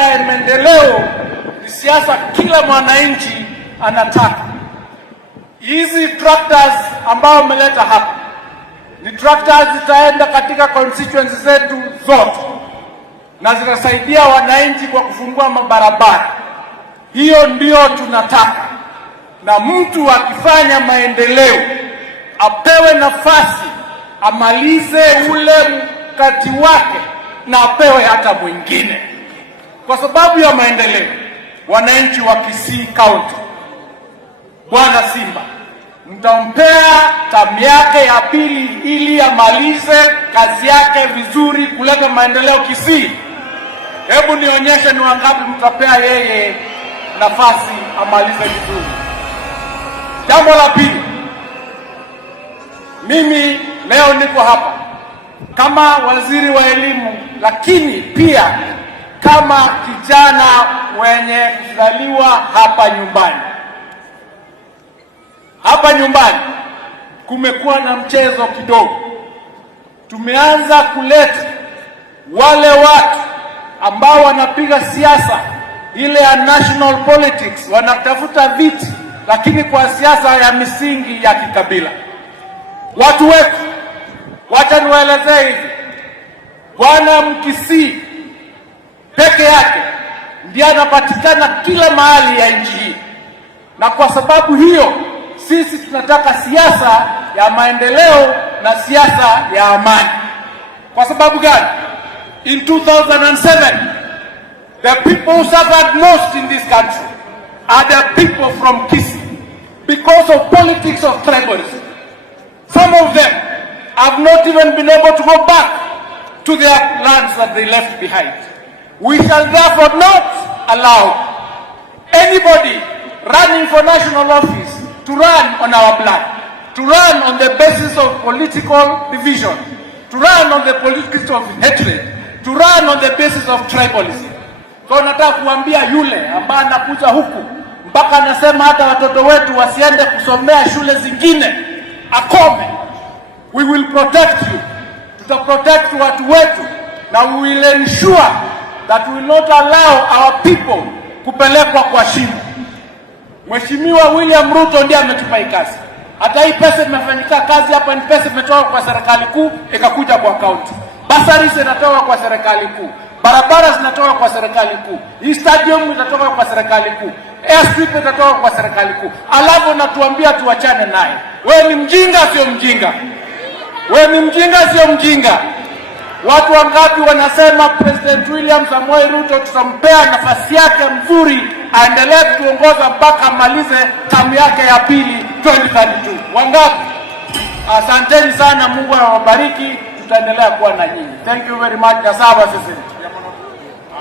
ya maendeleo ni siasa kila mwananchi anataka. Hizi tractors ambao umeleta hapa ni tractors zitaenda katika constituencies zetu zote na zinasaidia wananchi kwa kufungua mabarabara. Hiyo ndio tunataka, na mtu akifanya maendeleo apewe nafasi amalize ule mkati wake na apewe hata mwingine. Kwa sababu ya maendeleo, wananchi wa Kisii County, Bwana Simba mtampea tamu yake ya pili ili amalize kazi yake vizuri kuleta maendeleo Kisii. Hebu nionyeshe ni wangapi mtapea yeye nafasi amalize vizuri. Jambo la pili, mimi leo niko hapa kama waziri wa elimu, lakini pia kama kijana wenye kuzaliwa hapa nyumbani. Hapa nyumbani kumekuwa na mchezo kidogo. Tumeanza kuleta wale watu ambao wanapiga siasa ile ya national politics, wanatafuta viti lakini kwa siasa ya misingi ya kikabila. Watu wetu, wacha niwaelezee hivi, Bwana Mkisii peke yake ndiye anapatikana kila mahali ya nchi hii, na kwa sababu hiyo sisi tunataka siasa ya maendeleo na siasa ya amani. Kwa sababu gani? In 2007, the people who suffered most in this country are the people from Kisii because of politics of tribalism. Some of them have not even been able to go back to their lands that they left behind. We shall therefore not allow anybody running for national office to run on our blood, to run on the basis of political division, to run on the politics of hatred, to run on the basis of tribalism. So nataka kuambia yule ambaye anakuja huku mpaka anasema hata watoto wetu wasiende kusomea shule zingine, akome. We will protect you. Tutaprotect watu wetu, na we will ensure that we will not allow our people kupelekwa kwa shimo. Mheshimiwa William Ruto ndiye ametupa hii kazi. Hata hii pesa imefanyika kazi hapa, ni pesa imetoka kwa serikali kuu ikakuja kwa county. Basari zinatoka kwa serikali kuu, barabara zinatoka kwa serikali kuu, hii stadium inatoka kwa serikali kuu, airstrip inatoka kwa serikali kuu. Alafu natuambia tuachane naye. Wewe ni mjinga sio mjinga? Wewe ni mjinga sio mjinga? Watu wangapi wanasema President William Samoei Ruto tutampea nafasi yake mzuri aendelee kuongoza mpaka amalize tamu yake ya pili 2032? Wangapi? Asanteni sana, Mungu awabariki, tutaendelea kuwa na nyinyi. Thank you very much. Asante.